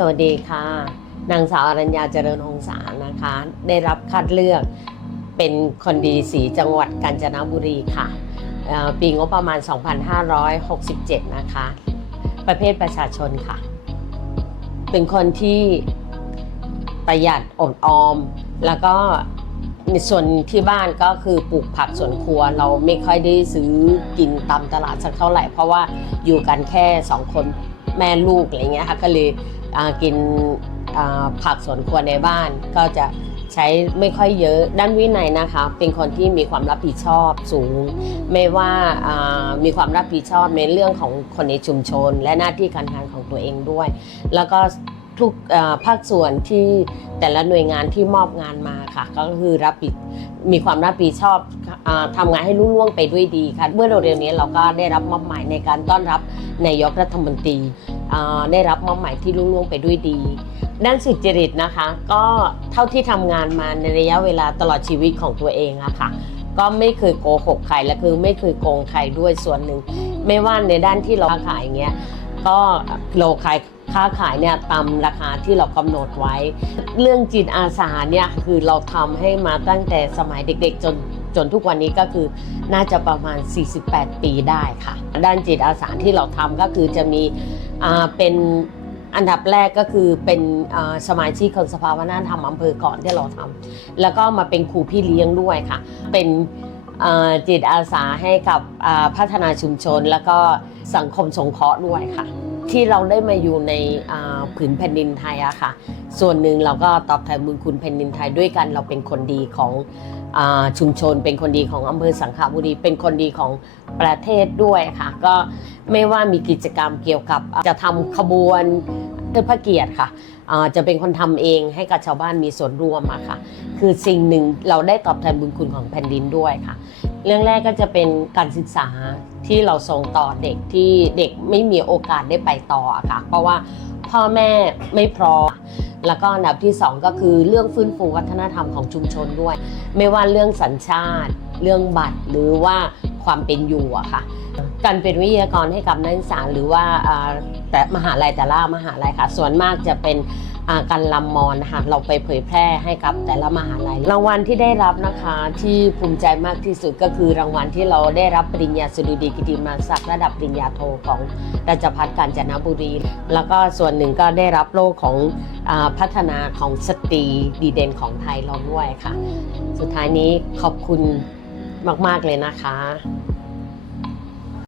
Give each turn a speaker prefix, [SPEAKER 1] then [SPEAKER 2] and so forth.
[SPEAKER 1] สวัสดีค่ะนางสาวอรัญญาเจริญองศานะคะ ได้รับคัดเลือก เป็นคนดีสีจังหวัดกาญจนบุรีค่ะปีงบประมาณ 2567 นะคะ ประเภทประชาชนค่ะ เป็นคนที่ประหยัดอดออม แล้วก็ในส่วนที่บ้านก็คือปลูกผักสวนครัวเราไม่ค่อยได้ซื้อกินตามตลาดสักเท่าไหร่ เพราะว่าอยู่กันแค่สองคนแม่ลูกอะไรเงี้ยค่ะก็เลยกินผักสวนครัวในบ้านก็จะใช้ไม่ค่อยเยอะด้านวินัยนะคะเป็นคนที่มีความรับผิดชอบสูง ไม่ว่ามีความรับผิดชอบในเรื่องของคนในชุมชน และหน้าที่การงานของตัวเองด้วย แล้วก็ทุกภาคส่วนที่แต่ละหน่วยงานที่มอบงานมาค่ะก็คือรับผิดมีความรับผิดชอบอทำงานให้รุ่งร่วงไปด้วยดีค่ะเมื่อเร็วๆนี้เราก็ได้รับมอบหมายในการต้อนรับนายกรัฐมนตรีได้รับมอบหมายที่ลุลง่วงไปด้วยดี ด้านสุจริตนะคะก็เท่าที่ทำงานมาในระยะเวลาตลอดชีวิตของตัวเองอะคะ่ะก็ไม่เคยโกหกใครและคือ ไม่เคยโกงใครด้วยส่วนหนึ่งไม่ว่าในด้านที่เราขายเงี้ยก็เราขายค้าขายเนี่ยตามราคาที่เรากำหนดไว้ เรื่องจิตอาสาเนี่ยคือเราทำให้มาตั้งแต่สมัยเด็กๆ จนจนทุกวันนี้ก็คือน่าจะประมาณ 48 ปีได้ค่ะ ด้านจิตอาสาที่เราทำก็คือจะมีเป็นอันดับแรกก็คือเป็นสมาชิกของสภาวนานธรรมอำเภอก่อน ที่เราทำแล้วก็มาเป็นครูพี่เลี้ยงด้วยค่ะ เป็นจิตอาสาให้กับพัฒนาชุมชนแล้วก็สังคมสงเคราะห์ด้วยค่ะที่เราได้มาอยู่ในผืนแผ่นดินไทยอะค่ะ ส่วนหนึ่งเราก็ตอบแทนบุญคุณแผ่นดินไทยด้วยกัน เราเป็นคนดีของชุมชนเป็นคนดีของอำเภอสังขบุรีเป็นคนดีของประเทศด้วยค่ะก็ไม่ว่ามีกิจกรรมเกี่ยวกับจะทำขบวนเทิดพระเกียรติค่ะจะเป็นคนทำเองให้กับชาวบ้านมีส่วนร่วมอะค่ะคือสิ่งหนึ่งเราได้ตอบแทนบุญคุณของแผ่นดินด้วยค่ะเรื่องแรกก็จะเป็นการศึกษาที่เราส่งต่อเด็กที่เด็กไม่มีโอกาสได้ไปต่อค่ะเพราะว่าพ่อแม่ไม่พร้อมแล้วก็อันดับที่ 2 ก็คือเรื่องฟื้นฟูวัฒนธรรมของชุมชนด้วย ไม่ว่าเรื่องสัญชาติ เรื่องบัตรหรือว่าความเป็นอยู่อะค่ะการเป็นวิทยากรให้กับนักศึกษาหรือว่าแต่มหาลัยแต่ละมหาลัยค่ะส่วนมากจะเป็นการลำมอนนะคะเราไปเผยแพร่ให้กับแต่ละมหาลัย รางวัลที่ได้รับนะคะที่ภูมิใจมากที่สุดก็คือรางวัลที่เราได้รับปริญญาสุริดีกิติมาศักดิ์ระดับปริญญาโทของราชภัฏกาญจนบุรี แล้วก็ส่วนหนึ่งก็ได้รับโล่ของพัฒนาของสตรีดีเด่นของไทยเราด้วยค่ะ สุดท้ายนี้ขอบคุณมากๆเลยนะคะ